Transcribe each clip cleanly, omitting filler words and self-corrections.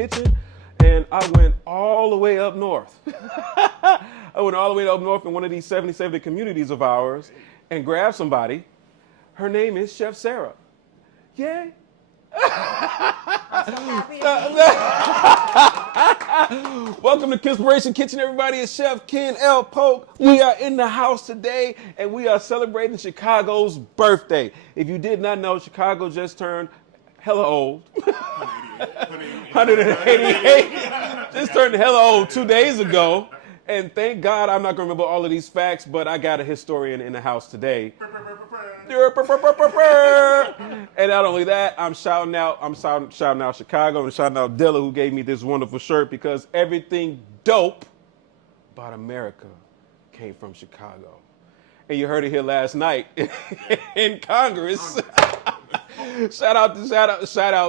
Kitchen, and I went all the way up north. I went all the way up north in one of these 77 communities of ours and grabbed somebody. Her name is Chef Sarah. Yay. Welcome to Kinspiration Kitchen, everybody. It's Chef Ken L. Polk. We are in the house today, and we are celebrating Chicago's birthday. If you did not know, Chicago just turned hella old. 188. Just turned hella old 2 days ago. And thank God I'm not going to remember all of these facts, but I got a historian in the house today. And not only that, I'm shouting out Chicago and shouting out Dilla, who gave me this wonderful shirt, because everything dope about America came from Chicago. And you heard it here last night in Congress. Shout out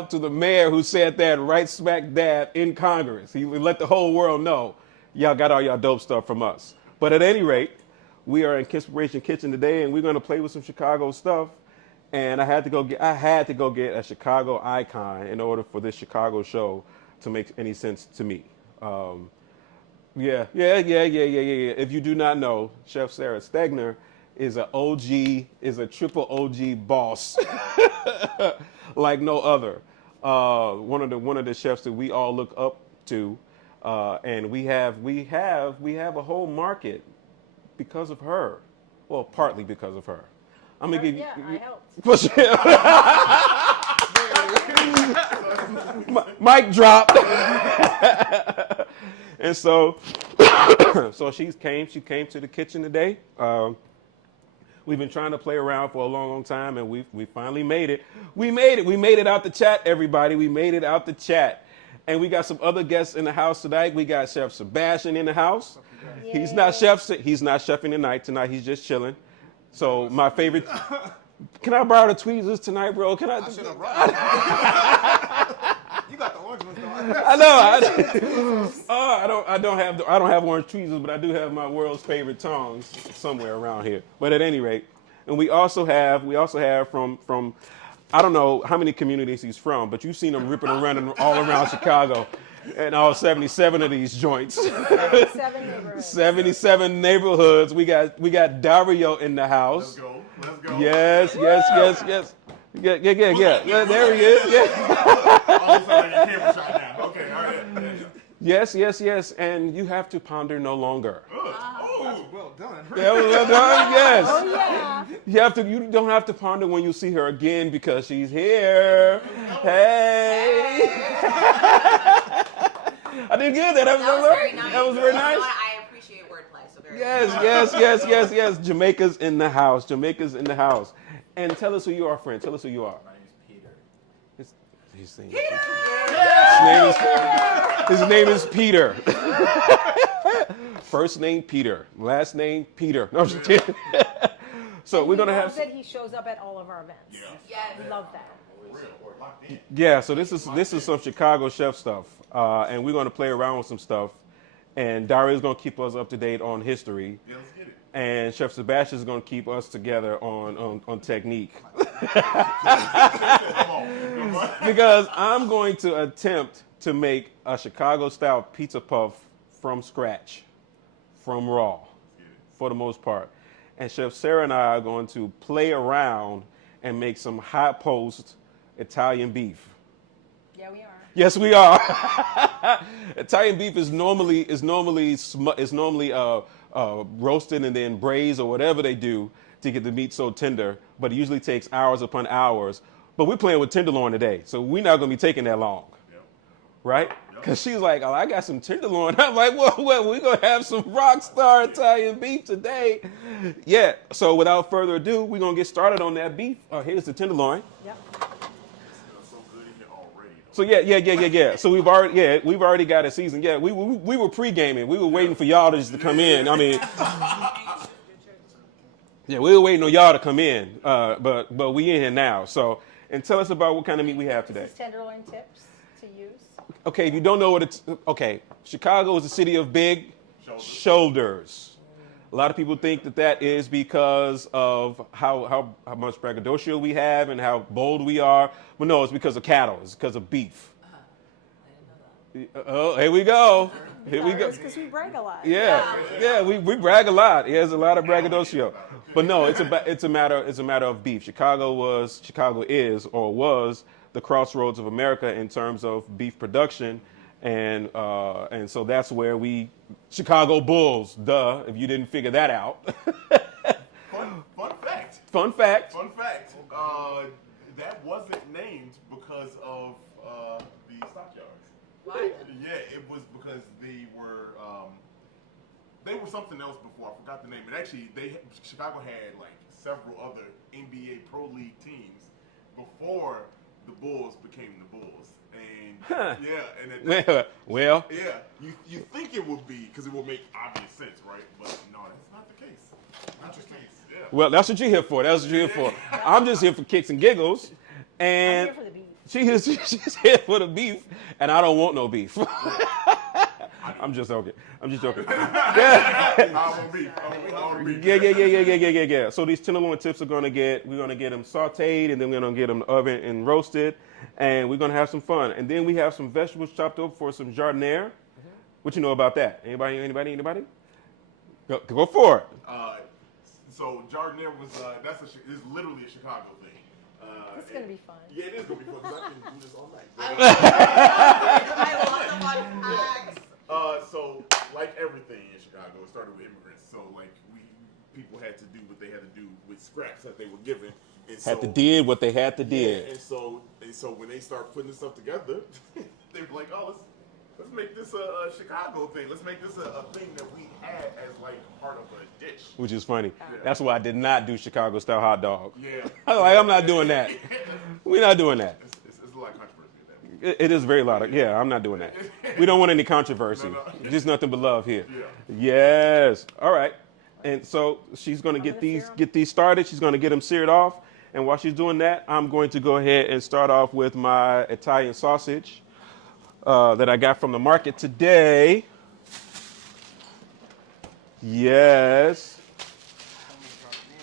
to the mayor who said that right smack dab in Congress. He let the whole world know y'all got all y'all dope stuff from us. But at any rate, we are in Kinspiration Kitchen today, and we're going to play with some Chicago stuff. And I had to go get a Chicago icon in order for this Chicago show to make any sense to me. Yeah. If you do not know, Chef Sarah Stegner is a triple OG boss, like no other. One of the chefs that we all look up to, and we have a whole market because of her. Well, partly because of her. I'm gonna give you. I helped. Mic drop. And so she came to the kitchen today. We've been trying to play around for a long time, and we finally made it. We made it out the chat, everybody. We made it out the chat. And we got some other guests in the house tonight. We got Chef Sebastian in the house. Yay. He's not chefing tonight. Tonight he's just chilling. So my favorite. Can I borrow the tweezers tonight, bro? Can I should have brought it. You got the orange ones though. I know. I don't have orange tweezers, but I do have my world's favorite tongs somewhere around here. But at any rate, and we also have from I don't know how many communities he's from, but you've seen him ripping and running all around Chicago and all 77 of these joints. 77 neighborhoods. 77 neighborhoods. We got Dario in the house. Let's go. Yes. Yeah. There he is. Yeah. Okay, all right. Yes. And you have to ponder no longer. Well done. Yeah, well done. Yes. Oh yeah. You don't have to ponder when you see her again because she's here. Hey. I did good. That was very nice. That was very nice. I appreciate wordplay. So very Yes. Jamaica's in the house. And tell us who you are, friend. Tell us who you are. My name is Peter. He's saying his name is Peter. First name Peter, last name Peter. No, I'm just kidding. So we're gonna have. That he shows up at all of our events. Yes. We love that. Yeah. So this is some Chicago chef stuff, and we're gonna play around with some stuff. And Dario's gonna keep us up to date on history. Yeah, let's get it. And Chef Sebastian is going to keep us together on technique. Because I'm going to attempt to make a Chicago-style pizza puff from scratch, from raw, for the most part. And Chef Sarah and I are going to play around and make some hot post Italian beef. Yeah, we are. Yes, we are. Italian beef is normally roasted and then braised or whatever they do to get the meat so tender, but it usually takes hours upon hours. But we're playing with tenderloin today, so we're not going to be taking that long, right? Because she's like, oh, I got some tenderloin. I'm like, well, we're going to have some rock star Italian beef today. Yeah, so without further ado, we're going to get started on that beef. Here's the tenderloin. Yep. So yeah. So we've already got it seasoned. Yeah, we were pre-gaming. We were waiting for y'all to just to come in. I mean, yeah, we were waiting on y'all to come in. But we in here now. So, and tell us about what kind of meat we have today. This is tenderloin tips to use. Okay, if you don't know what it's Chicago is a city of big shoulders. A lot of people think that is because of how much braggadocio we have and how bold we are. But no, it's because of cattle. It's because of beef. Oh, here we go. Here we go. It's because we brag a lot. Yeah, we brag a lot. There's a lot of braggadocio, but no, it's a matter of beef. Chicago is or was the crossroads of America in terms of beef production, and so that's where Chicago Bulls. Duh, if you didn't figure that out. Fun fact. Fun fact. Fun fact. That wasn't named because of the stockyards. What? Yeah, it was because they were something else before. I forgot the name. And actually, Chicago had like several other NBA Pro League teams before the Bulls became the Bulls. And Well, yeah, you think it would be because it would make obvious sense, right? But no, that's not the case. Not the case. Yeah. well, that's what you're here for. That's what you're here for. I'm just here for kicks and giggles, I'm and here for the beef. she's here for the beef, and I don't want no beef. I'm just joking. I won't be. I won't be. Yeah. So these tenderloin tips we're gonna get them sautéed, and then we're gonna get them in the oven and roasted, and we're gonna have some fun. And then we have some vegetables chopped up for some jardiniere. What you know about that? Anybody? Go for it. So jardiniere was is literally a Chicago thing. This is going to be fun. Yeah, it is gonna be fun because I can do this all night. I love the one facts. So like everything in Chicago, it started with immigrants. So like people had to do what they had to do with scraps that they were given. And so, Had to did what they had to did. And so when they start putting this stuff together, they were like, oh, let's make this a Chicago thing. Let's make this a thing that we had as like part of a dish. Which is funny. That's why I did not do Chicago style hot dog. Yeah. I'm not doing that. We're not doing that. It's a lot of controversy in that. It is very loud. Yeah, I'm not doing that. We don't want any controversy. No. Just nothing but love here. Yeah. Yes. All right. And so she's going to get these started. She's going to get them seared off. And while she's doing that, I'm going to go ahead and start off with my Italian sausage that I got from the market today. Yes.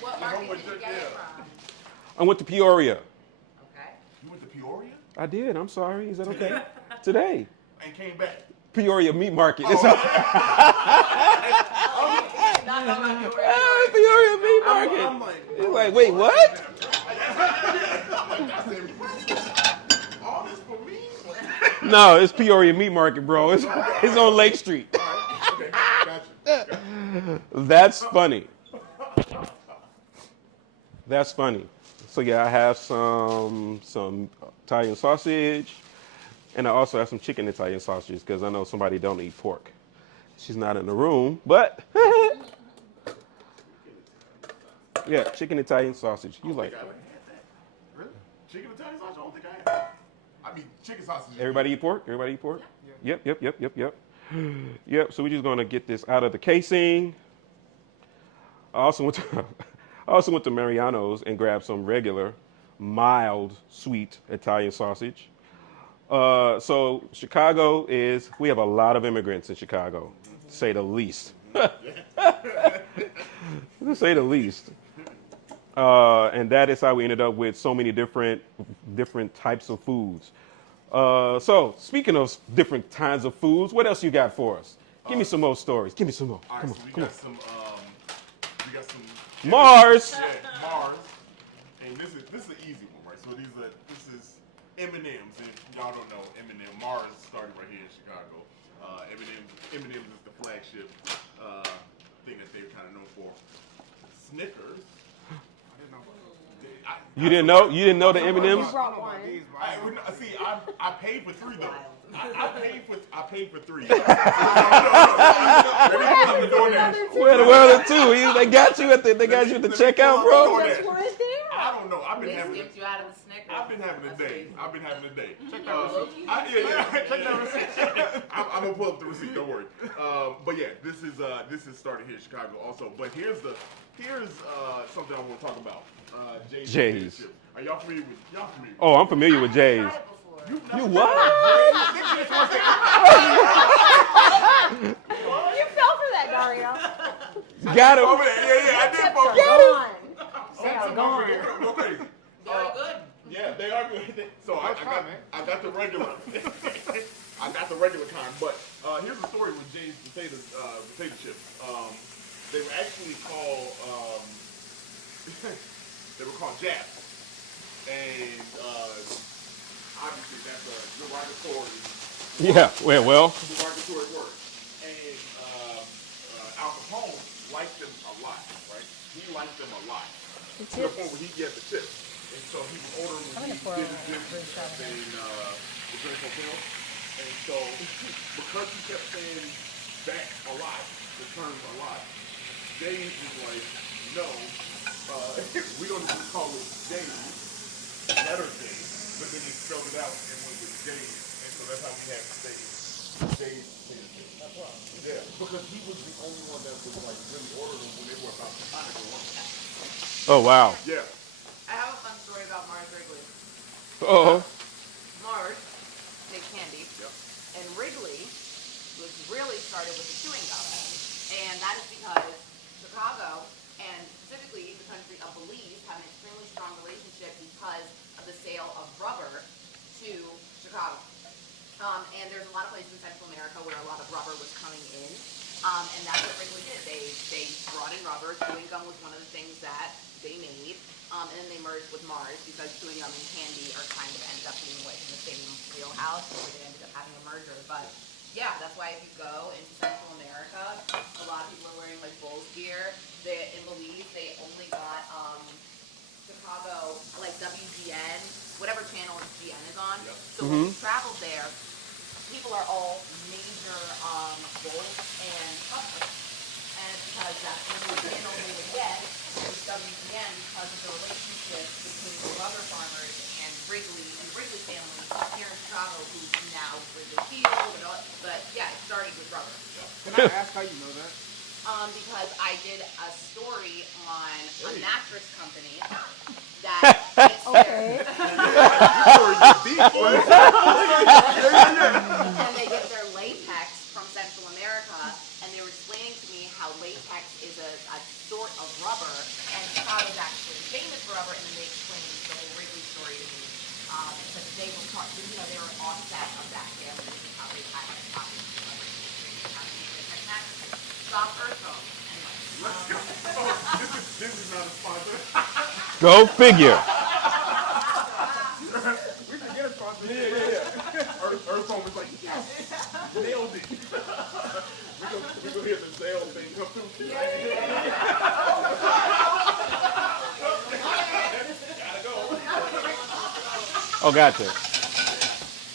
What market did you get it from? I went to Peoria. Okay. You went to Peoria I did. I'm sorry. Is that okay? Today. and came back. Peoria Meat Market. It's Not talking about your Peoria Meat Market. I'm like, It's like, wait, what? all this for me? No, it's Peoria Meat Market, bro. It's on Lake Street. Okay, gotcha. That's funny. That's funny. So yeah, I have some Italian sausage, and I also have some chicken Italian sausages because I know somebody don't eat pork. She's not in the room, but yeah, chicken Italian sausage. You like? I haven't had that. Really? Chicken Italian sausage? I don't think I have. I mean, chicken sausage. Everybody eat pork? Everybody eat pork? Yep. Yep. So we're just gonna get this out of the casing. I also went to Mariano's and grabbed some regular, mild, sweet Italian sausage. So Chicago we have a lot of immigrants in Chicago, to say the least. To say the least. And that is how we ended up with so many different types of foods. So speaking of different kinds of foods, what else you got for us? Give me some more stories. Give me some more. All right, Come so on. we got some Mars. Yeah, Mars. And this is an easy one, right? So this is M&M's. If y'all don't know, M&M, Mars started right here in Chicago. M&M's is the flagship thing that they're kind of known for. Snickers. You didn't know? You didn't know the M&Ms? You brought one. I paid for three though. I paid for three. Where the world are two? They got you at the checkout, bro. Just one there. I don't know. I've been They having. skipped you out of the Snickers. I've been having a That's day. crazy. Check that receipt. I'm gonna pull up the receipt. Don't worry. But yeah, this is started here in Chicago also. But here's something I want to talk about. Jay's. Are y'all familiar with? Oh, I'm familiar with Jay's. Tried it before. You what? You fell for that, Dario. Got Over him. there. Yeah, I did. Tips Folks. are gone. They are Over gone. here. Go crazy. Very good. Yeah, they are good. So I got the regular. I got the regular here's the story with Jay's potato chips. They were actually called they were called Japs, and obviously that's a derogatory Yeah. Well. derogatory word. And Al Capone liked them a lot, right? He liked them a lot The to the chips. point where he get the chips, and so he would order them I'm when gonna he pour did a his little business shot of in the Grand Hotel. And so because he kept saying that a lot, the term a lot, James was like, no, we're gonna just call it James, letter J, but then they spelled it out and went with James, and so that's how we have James. Yeah, because he was the only one that was like really ordering them when they were about to go. Oh wow. Yeah. I have a fun story about Mars Wrigley. Oh. Mars makes candy, Yep. and Wrigley was really started with the chewing gum. And that is because Chicago, and specifically the country of Belize, have an extremely strong relationship because of the sale of rubber to Chicago. And there's a lot of places in Central America where a lot of rubber was coming in. And that's what Wrigley did. They brought in rubber. Chewing gum was one of the things that they made. And then they merged with Mars because chewing gum and candy are kind of ended up being like in the same wheelhouse. So they ended up having a merger. But yeah, that's why if you go into Central America, a lot of people are wearing like Bulls gear. In Belize, they only got Chicago, like WGN, whatever channel GN is on. Yep. So when we traveled there, people are all major Bulls and customers. And it's because that's only the only way to get is WGN because of the relationship between the rubber farmers and the Wrigley family here in Chicago, who's now Wrigley Field. But yeah, it started with rubber. Can I ask how you know that? Because I did a story on a mattress company that gets Okay. and they get their latex from Central America, and they were explaining to me how latex is a sort of rubber, and Chicago's actually famous for rubber, and then they explained the whole Wrigley story to me. Because they were part, they were offset of that family, which is how they had like copies of the rubber industry, and how they made latex mattresses. Soft earth foam. This is not a sponsor. Go figure. We should get a sponsor. Yeah. Earth Foam is like, yes, nailed it. we go hear the sales thing come through. Gotta go. Oh, gotcha.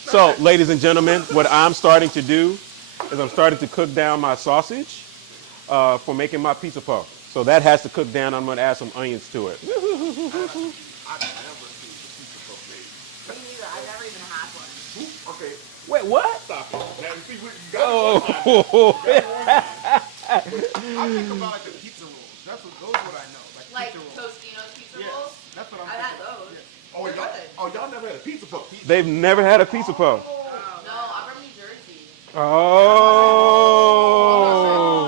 So, ladies and gentlemen, what I'm starting to do is I'm starting to cook down my sausage for making my pizza puff. So that has to cook down. I'm going to add some onions to it. I've never seen the pizza puff made. Me neither. I've never even had one. Okay, Wait, what? stop it. Now you see what you got. Oh, I think about like the pizza rolls. Those what I know. Like pizza rolls. Tostino's pizza Yeah, rolls? that's what I'm I've had thinking. those. Yeah. Y'all never had a pizza puff. they've never had a pizza puff. No, I'm from New Jersey. Oh.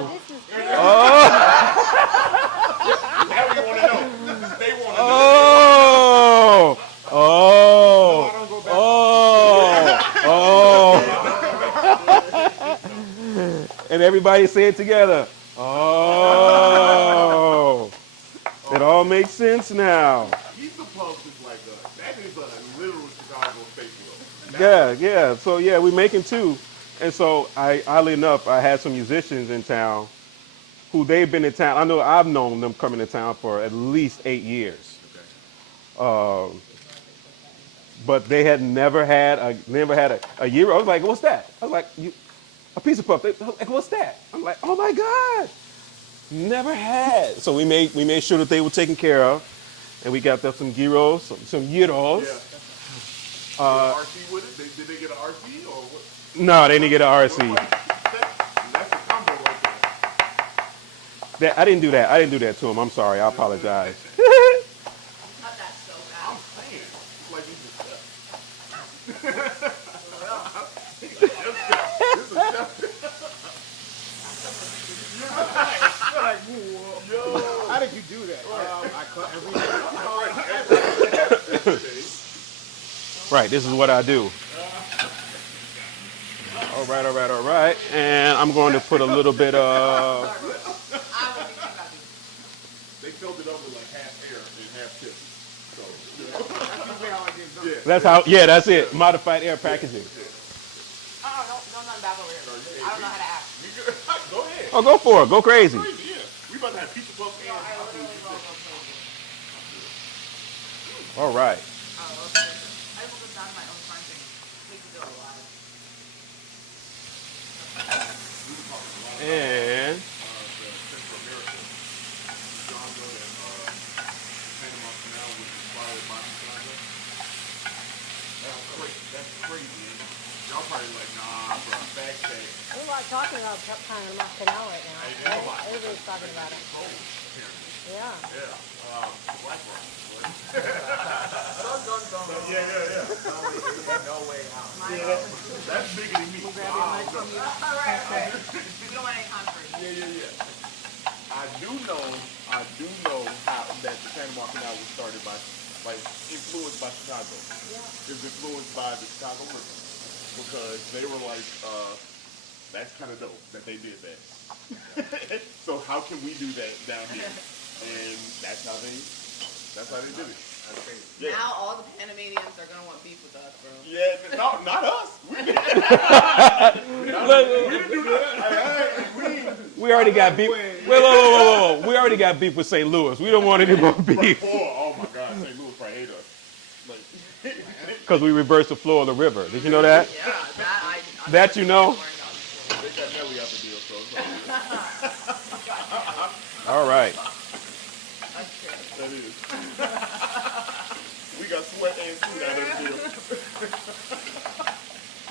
Oh, this is Now we want to know. They want to know. Oh. Oh. Oh. Oh. And everybody say it together. Oh. It all makes sense now. Pizza puffs is like that is a literal Chicago staple. Yeah. So yeah, we making two. And so oddly enough, I had some musicians in town who they've been in town. I know I've known them coming to town for at least 8 years. But they had never had a year. I was like, what's that? I was like, a pizza puff. They, like, what's that? I'm like, oh my God. Never had. So we made sure that they were taken care of. And we got them some gyros, some gyros. Yeah. RC with it? Did they get an RC or what? No, they didn't get an RC. That's a combo right there. I didn't do that. I didn't do that to him. I'm sorry. I apologize. Cut that so bad. I'm saying, it's like he's a chef. How did you do that? I cut everything. Right. This is what I do. All All right, all right, all right. And I'm going to put a little bit of. I will be too happy. They filled it up with like half air and half tip. So That's usually how I get done. yeah. That's how. Yeah, that's it. Modified air packaging. Don't nothing back over here. I don't know how to act. You good? Go ahead. Oh, go for it. Go crazy. Crazy, yeah. We about to have pizza puffs and I literally will go crazy. All right. Oh, okay. I will go down to my own crunching. We can do it live. And the Central America. Genre and Panama Canal was inspired by Chicago. That's crazy. That's crazy. Y'all probably like, nah, bro, fact check. There's a lot talking about Panama Canal right now. Hey, there's a lot. Right? Everybody's talking about it. Soul, apparently. Yeah. Yeah. Black rock. Dun, dun, dun. Yeah. No way out. That's bigger than me. Grab your mic from you. All right. We don't want any controversy. Yeah. I do know how that the Panama Canal was started by, like, influenced by Chicago. Yeah. It was influenced by the Chicago River because they were like, that's kind of dope that they did that. So how can we do that down here? And that's how they did it. That's crazy. Yeah. Now all the Panamanians are gonna want beef with us, bro. Yeah, no, not us. We didn't do that. we already got beef. Whoa. We already got beef with St. Louis. We don't want any more beef Oh my God, St. Louis probably hate us. Like, because we reversed the flow of the river. Did you know that? Yeah, that I That you know? they got Nelly out the deal, so it's okay. All right. That's true. That is. We got Sweat and Suit out of the deal.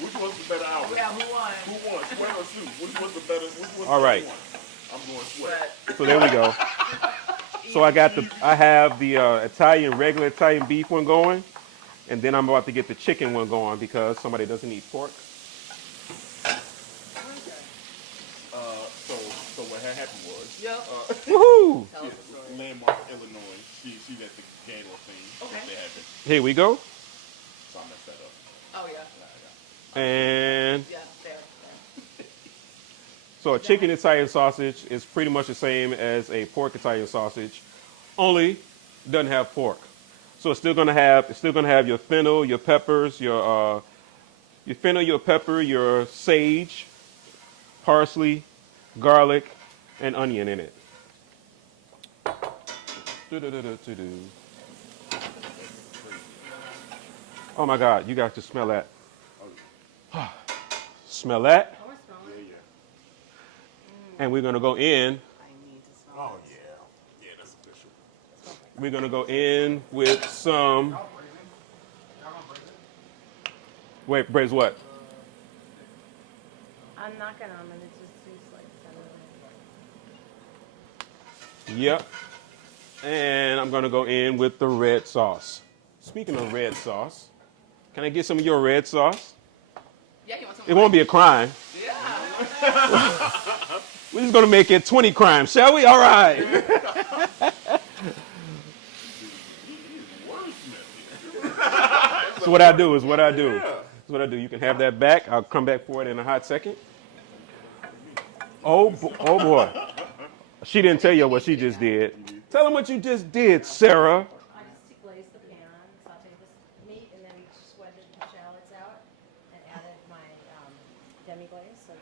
Which one's the better album? Yeah, who won? Who won, Sweat or Suit? Which one's the better? All right. One? I'm going Sweat. But So there we go. So I have the regular Italian beef one going, and then I'm about to get the chicken one going because somebody doesn't eat pork. So what had happened was, Yep. Woohoo! Tell us the story. Landmark, Illinois. She's at the Gator thing. Okay. They happened. Here we go. So I messed that up. Oh yeah. And Yeah, fair. so a chicken Italian sausage is pretty much the same as a pork Italian sausage, only doesn't have pork. So it's still gonna have your fennel, your peppers, your fennel, your pepper, your sage, parsley, garlic, and onion in it. Oh my God, you guys just smell that. Smell that? Oh, we're smelling it. And we're gonna go in. I need to smell. Oh yeah. Yeah, that's official. We're gonna go in with some. Y'all braise it? Y'all gonna braise it? Wait, braise what? I'm not gonna. I'm gonna just use like some of Yep. And I'm gonna go in with the red sauce. Speaking of red sauce, can I get some of your red sauce? Yeah, you want some? It won't be a crime. Yeah. We're just gonna make it 20 crimes, shall we? All right. So what I do is what I do. That's what I do. You can have that back. I'll come back for it in a hot second. Oh boy. She didn't tell you what she just did. Tell them what you just did, Sarah. I just glazed the pan, sauteed the meat, and then sweated the shallots out and added my demi glaze. So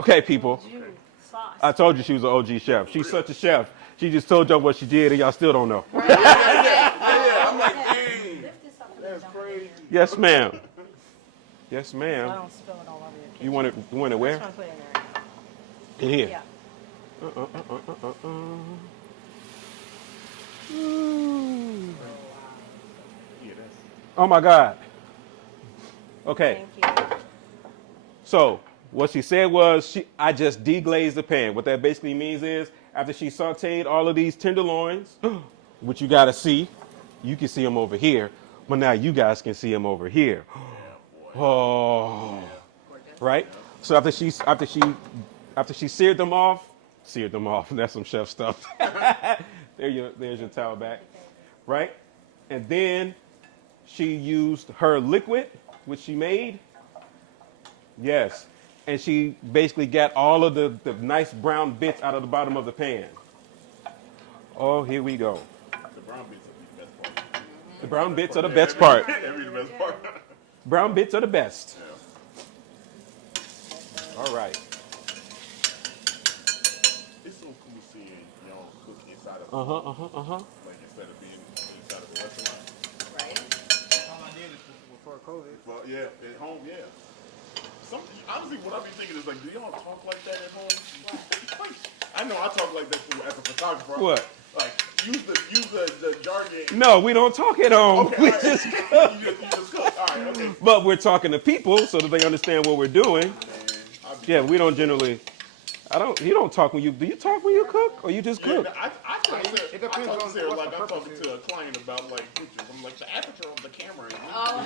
Okay, people. Jus sauce. I told you she was an OG chef. She's such a chef. She just told y'all what she did, and y'all still don't know. Yeah, I'm like, dang. Lift this up and That's dump it in crazy. here. Yes, ma'am. Yes, So I ma'am. don't spill it all over your kitchen. You want it I where? just want to put it in there. In here. Yeah. Oh my God. Okay. Thank you. So what she said was I just deglazed the pan. What that basically means is after she sauteed all of these tenderloins, which you gotta see, you can see them over here, but now you guys can see them over here. Oh, right. So after she seared them off. That's some chef stuff. There's your towel back, right? And then she used her liquid, which she made. Yes, and she basically got all of the nice brown bits out of the bottom of the pan. Oh, here we go. The brown bits are the best part. The brown bits are the best part. That'd be the best part. Brown bits are the best. Yeah. All right. It's so cool seeing y'all cook inside of like instead of being inside of a restaurant. Right? All I did is before COVID. Well, yeah, at home, yeah. Honestly, what I be thinking is like, do y'all talk like that at home? I know I talk like that as a photographer. What? Like use the jargon. No, we don't talk at home. Okay, We all right. just you just cook. All right, okay. But we're talking to people so that they understand what we're doing. Man, Yeah, we don't generally. You don't talk when you. Do you talk when you cook, or you just cook? I talk to It depends I talk to on Sarah what like the I'm talking purpose to a client about like pictures. I'm like the aperture of the camera. Oh.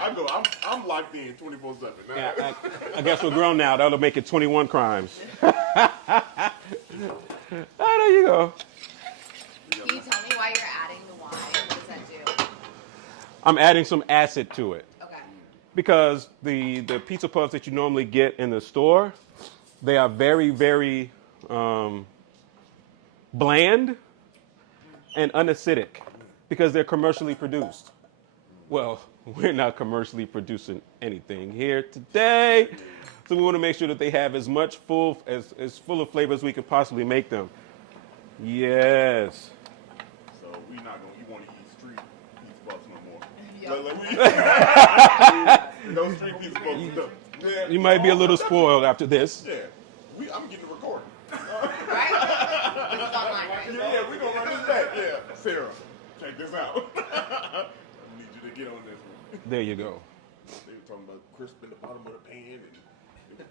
I go. I'm locked in 24/7. Yeah, I guess we're grown now. That'll make it 21 crimes. Oh, there you go. Can you tell me why you're adding the wine? What does that do? I'm adding some acid to it Okay. because the pizza puffs that you normally get in the store, they are very, very bland and unacidic because they're commercially produced. Well, we're not commercially producing anything here today, so we want to make sure that they have as much full of flavor as we can possibly make them. Yes. So we not gonna. You want to eat street pizza puffs no more? Yep. Those street pizza puffs. Yeah. You might be a little spoiled after this. Yeah. I'm getting a recording. Right? This is online, right? Yeah, we gonna run this back. Yeah. Sarah, check this out. I need you to get on this one. There you go. They were talking about crisp in the bottom of the pan and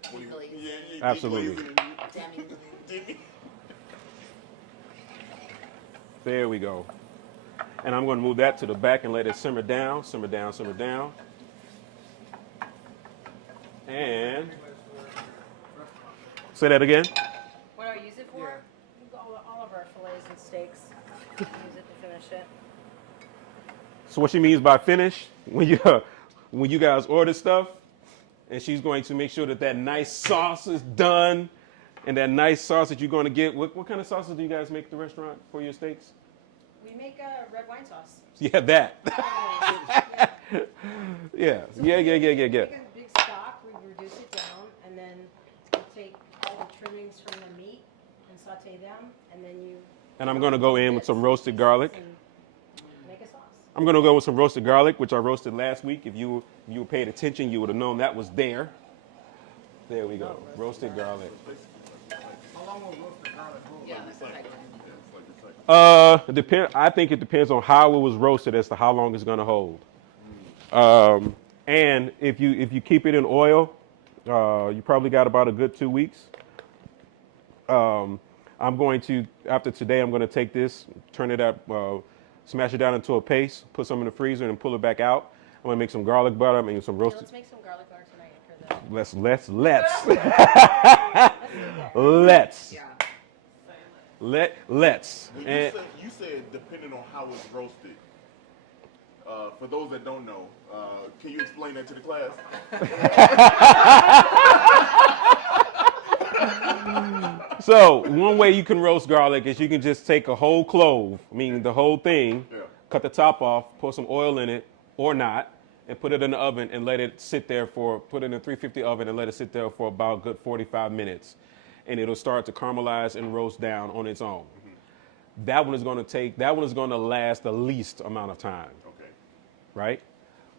Deglaze. yeah, Absolutely. Demi. There we go. And I'm going to move that to the back and let it simmer down, simmer down, simmer down. And say that again. What do I use it for? All of our fillets and steaks. Use it to finish it. So what she means by finish, when you guys order stuff, and she's going to make sure that that nice sauce is done, and that nice sauce that you're going to get. What kind of sauces do you guys make at the restaurant for your steaks? We make red wine sauce. Yeah, that. Yeah. So Yeah. we take a big stock, we reduce it down, and then we take all the trimmings from the meat and saute them, and then you. And I'm going to go in with some roasted garlic. And make a sauce. I'm going to go with some roasted garlic, which I roasted last week. If you paid attention, you would have known that was there. There we go. Roasted garlic. How long will roasted garlic hold? Yeah, that's exactly. I think it depends on how it was roasted as to how long it's going to hold. And if you keep it in oil, you probably got about a good 2 weeks. I'm going to, after today, I'm going to take this, turn it up, smash it down into a paste, put some in the freezer, and pull it back out. I'm going to make some garlic butter, make some Yeah, roasted. let's make some garlic butter tonight for the. Let's. Let's do Let's. Yeah. Let's. Well, And you said depending on how it's roasted. For those that don't know, can you explain that to the class? so one way you can roast garlic is you can just take a whole clove, meaning the whole thing, Yeah. cut the top off, pour some oil in it or not, and put it in the oven and let it sit there put it in a 350 oven and let it sit there for about a good 45 minutes. And it'll start to caramelize and roast down on its own. That one is going to last the least amount of time, Okay. right?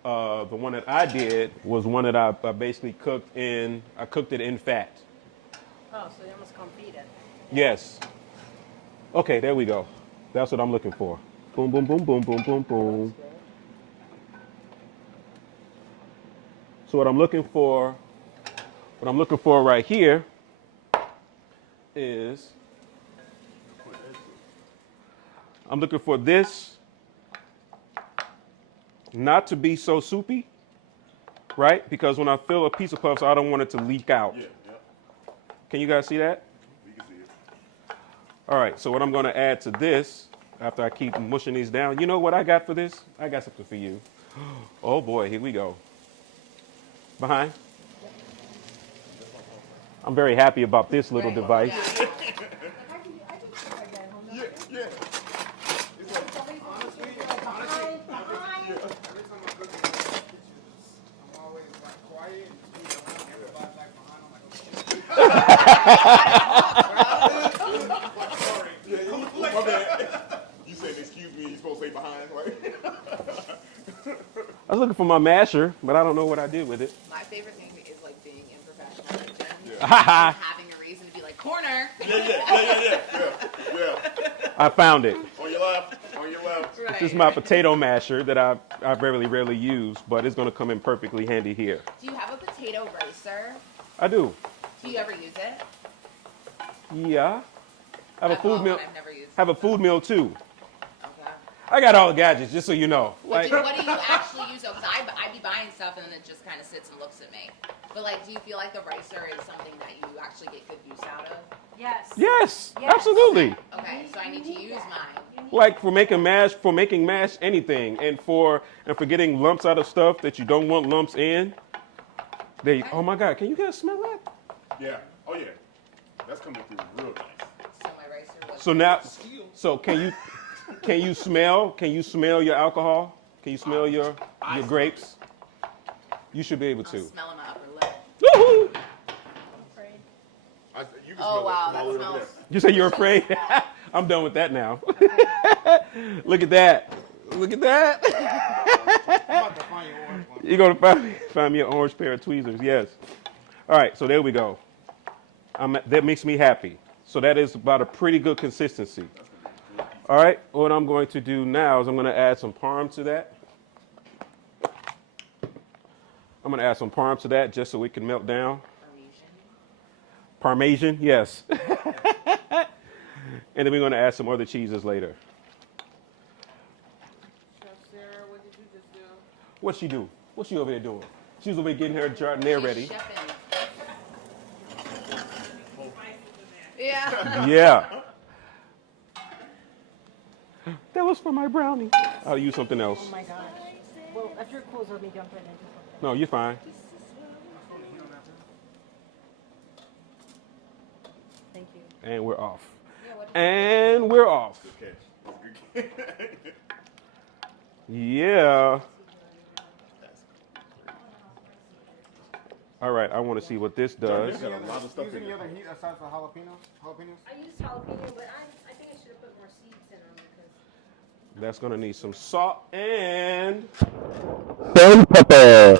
The one that I did was one that I basically cooked it in fat. Oh, so you almost confit it. Yes. Okay, there we go. That's what I'm looking for. Boom, boom, boom, boom, boom, boom, boom. So what I'm looking for right here is I'm looking for this not to be so soupy, right? Because when I fill a piece of puffs, I don't want it to leak out. Yeah. Can you guys see that? We can see it. All right, so what I'm going to add to this, after I keep mushing these down, you know what I got for this? I got something for you. Oh boy, here we go. Behind? I'm very happy about this little Right. device. Yeah. I can do like that at home. Yeah, yeah. It's like, Honestly, Behind. every time I cook in the kitchens, I'm always like quiet and just moving around. Everybody's like behind. I'm like, okay. Sorry. yeah, my bad. You said excuse me, you supposed to say behind, right? I was looking for my masher, but I don't know what I did with it. My favorite thing is like being in professional kitchen. Yeah. And having a reason to be like corner. Yeah. I found it. On your left, on your left. Right. This is my potato masher that I very rarely use, but it's going to come in perfectly handy here. Do you have a potato ricer? I do. Do you ever use it? Yeah. I have a I've food bought meal. one, I've never used Have a food meal too. Okay. I got all the gadgets, just so you know. What Like, do you actually use though? Because I be buying stuff and then it just kind of sits and looks at me. But like, do you feel like the ricer is something that you actually get good use out of? Yes. yes, Yes. absolutely. Okay, so I need to use mine. Like for making mash, anything, and for getting lumps out of stuff that you don't want lumps in. They, oh my God, can you guys smell that? Yeah. Oh yeah. That's coming through real nice. So my ricer was. So now, so can you smell your alcohol? Can you smell your grapes? You should be able I'm to. smelling my upper lip. Woohoo! Afraid. You can Oh smell wow, it from that all the way over smells. there. You say you're afraid? I'm done with that now. Look at that. Look at that. I'm about to find your orange one. You're gonna find me an orange pair of tweezers. Yes. All right. So there we go. That makes me happy. So that is about a pretty good consistency. All right. What I'm going to do now is I'm going to add some parm to that. I'm going to add some parm to that just so it can melt down. Parmesan, yes. And then we're going to add some other cheeses later. Chef Sarah, what did you just do? What's she do? What's she over there doing? She's over there getting her jardiniere ready. She's chefing. Yeah. Yeah. That was for my brownie. I'll use something else. Oh my gosh. Well, after it cools, let me dump it into something. No, you're fine. Thank you. And we're off. And we're off. Good catch. Good catch. Yeah. All right, I want to see what this does. Got a lot of stuff Use in any here. other heat aside from jalapenos? I used jalapeno, but I think I should have put more seeds in them because That's going to need some salt and bell pepper.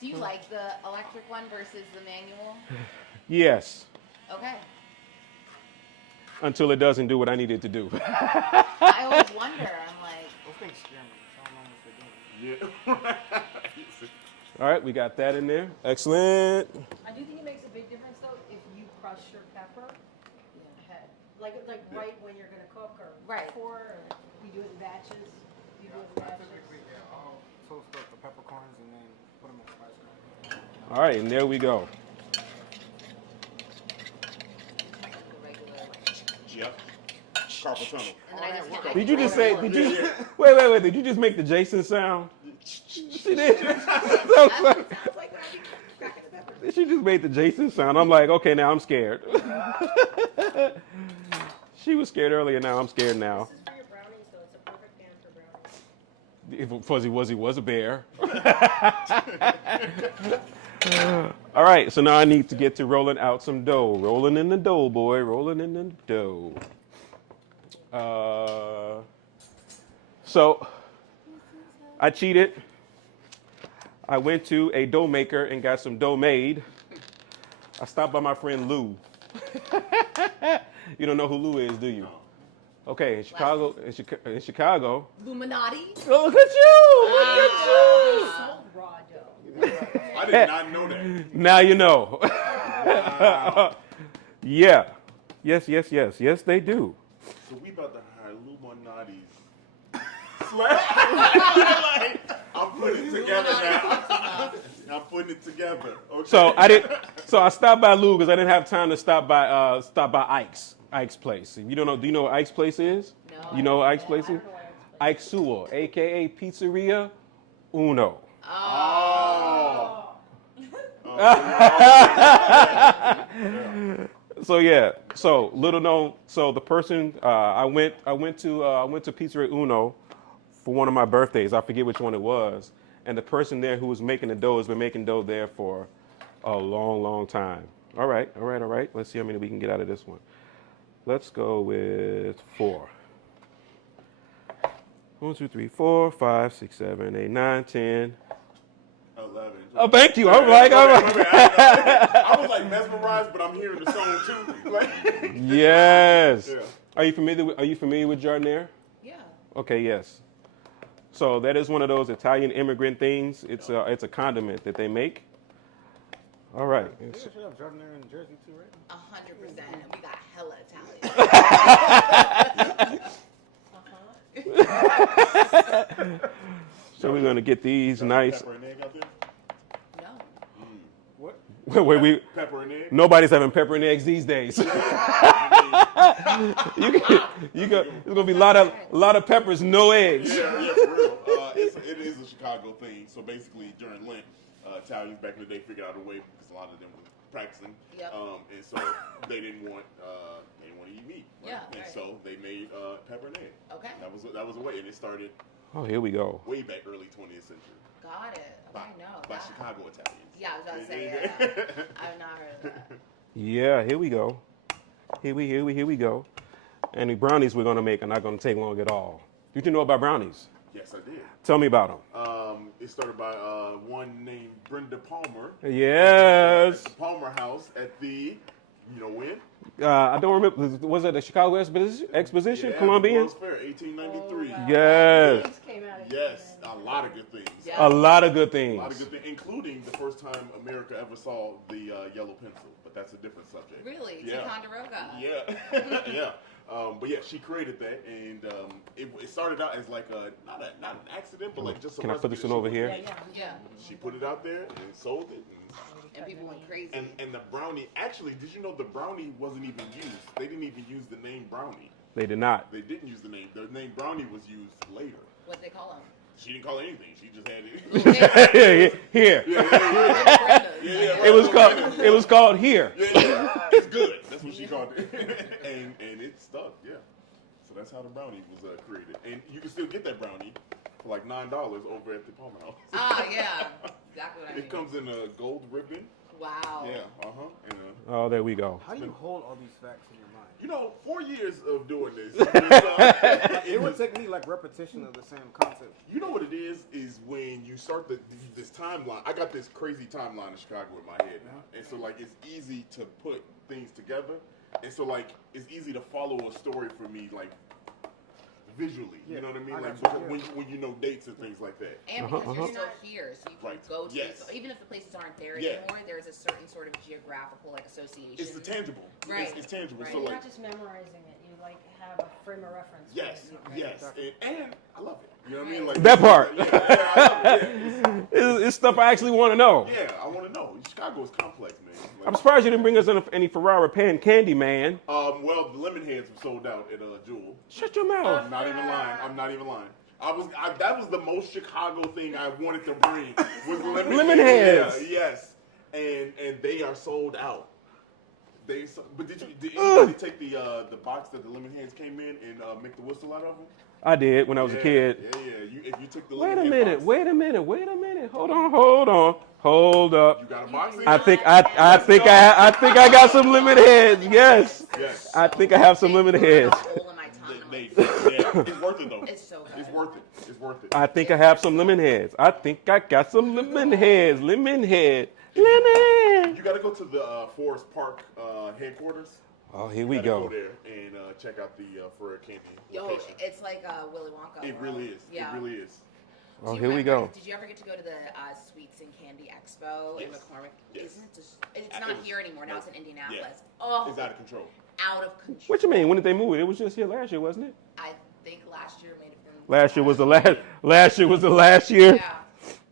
Do you like the electric one versus the manual? Yes, Okay. until it doesn't do what I need it to do. I always wonder. I'm like, Those things scare me. I don't know what they're doing. Yeah. All right, we got that in there. Excellent. I do think it makes a big difference though if you crush your pepper ahead, like right when you're gonna cook or Right. before, or you do it in batches. You do it in I batches. typically, I'll toast up the peppercorns and then put them in spice cup. All right, and there we go. the regular. Yep. Carpal tunnel. And then I just hit Did you just say? Did you? Wait. Did you just make the Jason sound? She did. That's what it sounds like when I be cracking the pepper. She just made the Jason sound. I'm like, okay, now I'm scared. She was scared earlier. Now I'm scared now. This is for your brownies, so it's a perfect pan for brownies. If Fuzzy Wuzzy was a bear. All right, so now I need to get to rolling out some dough. Rolling in the dough, boy. Rolling in the dough. So I cheated. I went to a dough maker and got some dough made. I stopped by my friend Lou. You don't know who Lou is, do you? Okay, in Chicago. In Chicago. Illuminati. Oh, look at you! Look at you! Sold raw dough. I did not know that. Now you know. Wow. Yeah. Yes, they do. So we about to hire Illuminati's. Like, I'm putting it together now. I'm putting it together. Okay. So I stopped by Lou because I didn't have time to stop by Ike's place. If you don't know, do you know what Ike's place is? No. You know what Ike's place I is? don't know why it's Ike Sewell, aka Pizzeria Uno. Oh. So yeah, so little known. So the person I went to Pizzeria Uno for one of my birthdays. I forget which one it was, and the person there who was making the dough has been making dough there for a long, long time. All right. Let's see how many we can get out of this one. Let's go with 4. 1, 2, 3, 4, 5, 6, 7, 8, 9, 10. 11. Oh, thank you. I'm like, I was like mesmerized, but I'm hearing the song too. Like, yes. Yeah. Are you familiar with Jardiniere? Yeah. Okay, yes. So that is one of those Italian immigrant things. It's a condiment that they make. All right. They should have Jardiniere in Jersey too, right? 100%. We got hella Italian. So we're gonna get these nice. Pepper and egg out there? No. What? Wait, Pepper and egg? nobody's having pepper and eggs these days. It's gonna be a lot of peppers, no eggs. Yeah, for real. It is a Chicago thing. So basically, during Lent, Italians back in the day figured out a way because a lot of them were practicing, Yep. and so they didn't want to eat meat. Right? Yeah, And right. so they made pepper and egg. Okay. That was a way, and it started Oh, here we go. way back early 20th century Got it. Okay, no. by that- Chicago Italians. Yeah, I was about to say, yeah. I've not heard of that. Yeah, here we go. Here we go. And the brownies we're gonna make are not gonna take long at all. Did you know about brownies? Yes, I did. Tell me about them. It started by one named Brenda Palmer. Yes. At the Palmer House at the, you know when? I don't remember. Was it the Chicago Exposition? Yeah, Columbian? World's Fair, 1893. Oh, wow. Yes. Things came out of Yes, it. a lot of good things. Yeah. A lot of good A things. lot of good things, including the first time America ever saw the yellow pencil, but that's a different subject. Really? Yeah. Ticonderoga? Yeah, yeah. But yeah, she created that, and it started out as like not an accident, but like just a Can I put recipe this that one over she here? made. Yeah. She put it out there and sold it. And people went crazy. And the brownie, actually, did you know the brownie wasn't even used? They didn't even use the name brownie. They did not. They didn't use the name. The name brownie was used later. What they call them? She didn't call it anything. She just had it. Here. Yeah, It was called Here. Yeah, it's good. That's what she called it. and it stuck, yeah. So that's how the brownie was created. And you can still get that brownie for like $9 over at the Palmer House. Ah, yeah. Exactly what I mean. It comes in a gold ribbon. Wow. Yeah, And Oh, there we go. How do you hold all these facts in your mind? you know, 4 years of doing this. It would take me like repetition of the same concept. You know what it is when you start this timeline. I got this crazy timeline in Chicago in my head now, and so like it's easy to put things together, and so like it's easy to follow a story for me like visually. Yeah, You know what I mean? I Like got you, because when you know dates and things like that. And because you're still here, so you can Right. go to Yes. so even if the places aren't there Yeah. anymore, there's a certain sort of geographical like association. It's the tangible. Right. It's tangible. Right. So You're like not just memorizing it. You like have a frame of reference. for yes, it. yes, and I love it. You know what I mean? Like That part. Yeah, I love it. Yeah, It's stuff I actually want to know. yeah, I want to know. Chicago is complex, man. Like, I'm surprised you didn't bring us any Ferrara pan candy, man. well, the lemon heads were sold out at Jewel. Shut your mouth. I'm not even lying. I'm not even lying. That was the most Chicago thing I wanted to bring was Lemon heads. Yeah, yes, and they are sold out. But did anybody take the box that the lemon heads came in and make the whistle out of them? I did when I was a kid. Yeah. If you took the Wait a lemon head minute. box, Wait a minute. Hold on. Hold up. you got a box. I think I got some lemon heads. Yes. Yes. I think I have some lemon heads. Hole in my tongue. I'm like, It's worth it though. It's so good. It's worth it. It's worth it. I think I have some lemon heads. I think I got some lemon heads. Lemon head. Lemon. You got to go to the Forest Park headquarters. Oh, here we You gotta go. there and check out the Ferrero Candy Yo, location. it's like Willy Wonka. It really is. Yeah. It really is. Oh, Do you here we remember- go. Did you ever get to go to the Sweets and Candy Expo in Yes. McCormick? Yes. Isn't it just? It's It not was- here anymore. Now no. it's in Indianapolis. Yeah. Oh, It's out of control. out of control. What you mean? When did they move it? It was just here last year, wasn't it? I think last year may have been. Last year was the last. Last year was the last year. Yeah,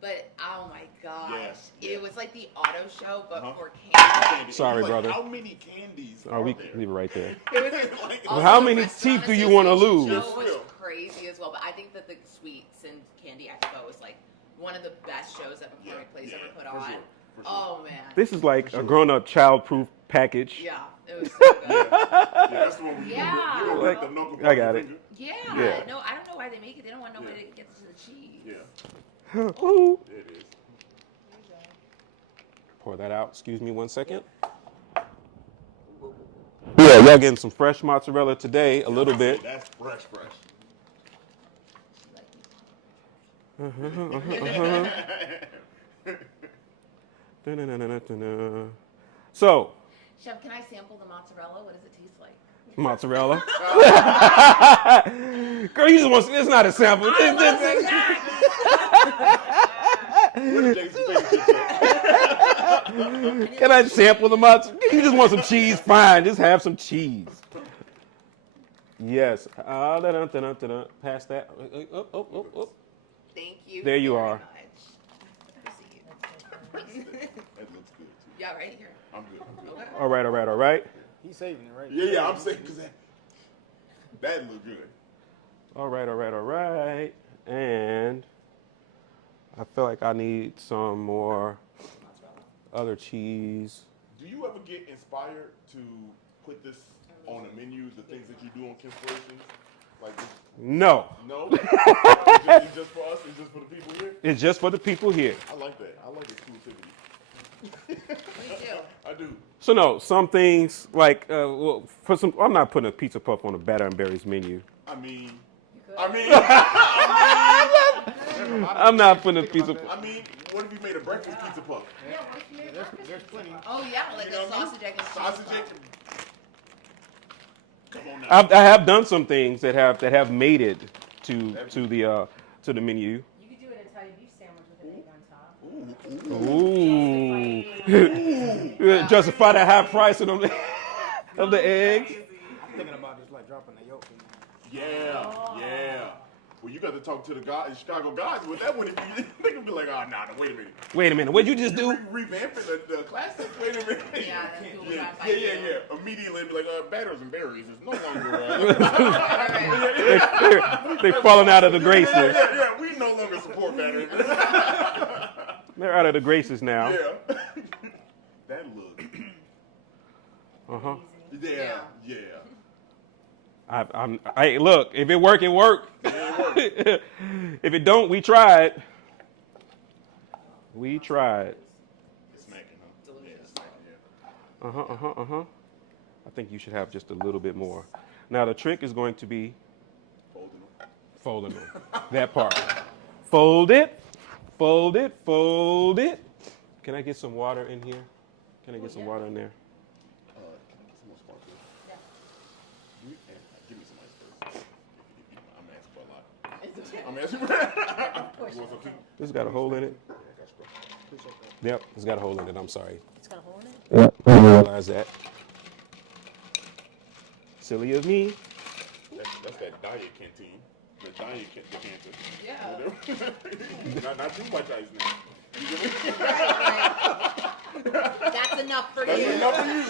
but oh my gosh, Yeah. it was like the auto show, but Uh-huh. for candy. Candy. Sorry, Like, brother. How many candies Oh, are we there? leave it right there. It was Like, also How the many Restaurant teeth do you wanna Association lose? show was Real. crazy as well, but I think that the Sweets and Candy Expo was like one of the best shows that McCormick Place ever put for on. sure, for sure. Oh man. This is like a grown-up child-proof package. Yeah, it was so good. Yeah, that's the one where you Yeah. gonna rip the knuckle I got it. Yeah. Yeah. No, I don't know why they make it. They don't want nobody to get to the cheese. Yeah, Ooh. it is. Pour that out. Excuse me 1 second. Yeah, y'all getting some fresh mozzarella today, a little bit. That's fresh. Dun-dun-dun-dun-dun-dun. So, Chef, can I sample the mozzarella? What does it taste like? mozzarella. Girl, you just want, it's not a sample. What did Jason think? Can I sample the mozzarella? You just want some cheese? Fine, just have some cheese. Yes. Dun-dun-dun-dun-dun. Pass that. Oh. Thank you. There you very are. much. That looks good too. Yeah, right here. I'm good. Okay. All right. He's saving it, right? Yeah, I'm saying because that look good. All right. And I feel like I need some more other cheese. Do you ever get inspired to put this on a menu? The things that you do on Kinspirations, like this? No, No, it's just for us. It's just for the people here. it's just for the people here. I like that. I like exclusivity. Me too. I do. So no, some things like for some, I'm not putting a pizza puff on a batter and berries menu. I mean, I'm not putting a pizza. what if you made a breakfast pizza puff? Yeah, what if you made breakfast? There's plenty. Oh yeah, like You know a what I mean? sausage egg and cheese Sausage puff. egg. Come on now. I have done some things that have made it to the menu. You could do an Italian beef sandwich with an egg on top. Ooh. Justify the high price of them of the eggs. I'm thinking about just like dropping the yolk in there. Yeah. Well, you got to talk to the guys, Chicago guys with that one. If you, they can be like, oh, nah, wait a minute. Wait a minute, what'd you just do? Revamping the classic? Wait a minute. Yeah, that's cool. Yeah. Immediately be like, batters and berries is no longer. They're falling out of the graces. Yeah. We no longer support batters. They're out of the graces now. Yeah. That look. Uh-huh. Yeah. I look, if it work, it work. If it don't, we tried. It's smacking, huh? Delicious. I think you should have just a little bit more. Now the trick is going to be folding them. That part. Fold it. Can I get some water in here? Can I get some water in there? Some more sparkling. Give me some ice first. I'm asking for a lot. I'm asking for you want some too? This got a hole in it. Yep, it's got a hole in it. I'm sorry. It's got a hole in it? Yep, I realize that. Silly of me. That's that diet canteen. The diet decanter. Yeah. Not too much ice now. That's enough for That's you. enough for you.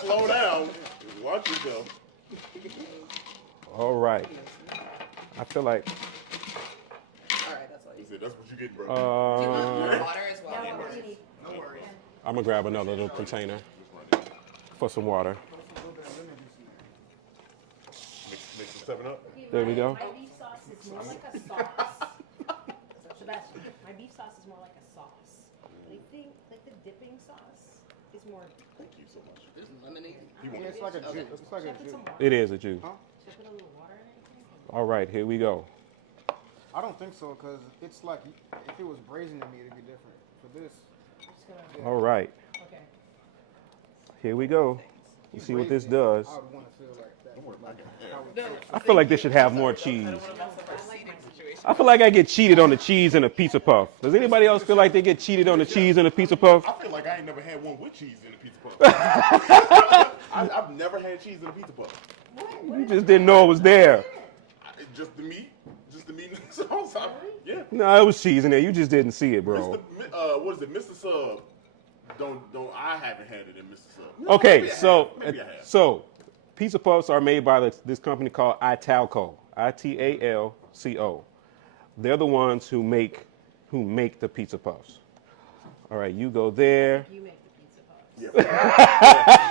Slow down. Watch yourself. All right. I feel like. All right, that's all you. That's what you get, bro. Do you want more water as well? Yeah, what do you need? No worries. I'm gonna grab another little container for some water. Mix some 7-Up. There we go. My beef sauce is more like a sauce. Sebastian, my beef sauce is more like a sauce. But I think like the dipping sauce is more. Thank you so much. There's lemonade. Yeah, it's like a juice. It's like a Should I put juice. some water? It is a juice. Huh? Should I put a little water in it? All right, here we go. I don't think so, because it's like, if it was braising to me, it'd be different. For this, I'm just gonna. All right, Okay. here we go. You see what this does. I would want to feel like that. I feel like this should have more cheese. I feel like I get cheated on the cheese in a pizza puff. Does anybody else feel like they get cheated on the cheese in a pizza puff? I feel like I ain't never had one with cheese in a pizza puff. I've never had cheese in a pizza puff. You just didn't know it was there. Just the meat and the sauce. Yeah. No, it was cheese in there. You just didn't see it, bro. What is it, Mr. Sub? Don't. I haven't had it in Mr. Sub. Okay, Maybe I so have. Maybe I have. pizza puffs are made by this company called Italco, Italco. They're the ones who make who make the pizza puffs. All right, you go there. You make the pizza puffs.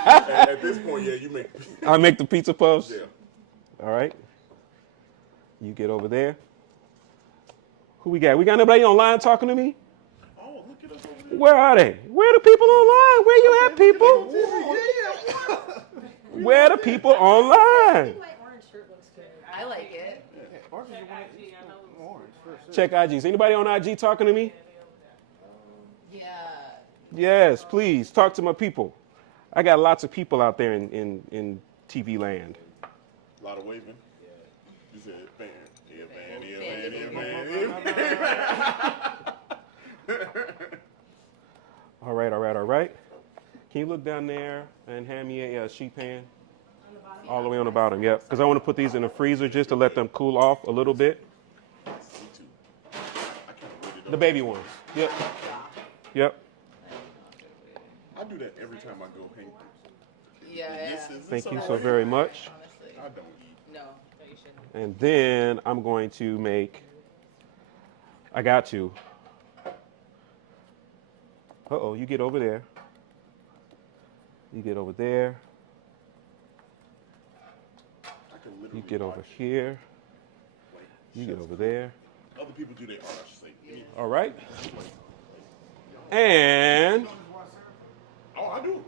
Yeah. At this point, yeah, you make. I make the pizza puffs. Yeah. All right. You get over there. Who we got? We got anybody online talking to me? Oh, look at us over there. Where are they? Where are the people online? Where you at, people? Where are the people I online? think my orange shirt looks good. I like it. Orange is orange for sure. Check IG. Is anybody on IG talking to me? Yeah. Yes, please talk to my people. I got lots of people out there in TV land. A lot of waving. You said fan. Yeah, fan. All right. Can you look down there and hand me a sheet pan? On the bottom. All the way on the bottom, yep. Because I want to put these in the freezer just to let them cool off a little bit. Me too. I can't wait it The up. baby ones. Yep. Yep. I do that every time I go hang. Yeah. Thank you so very much. Honestly. I don't eat. No, you shouldn't. And then I'm going to make, I got to. Uh-oh, you get over there. You get over there. I can You literally get over watch, here. like, You get chefs over cook. there. Other people do their art, I should say. All right. And Oh, I do.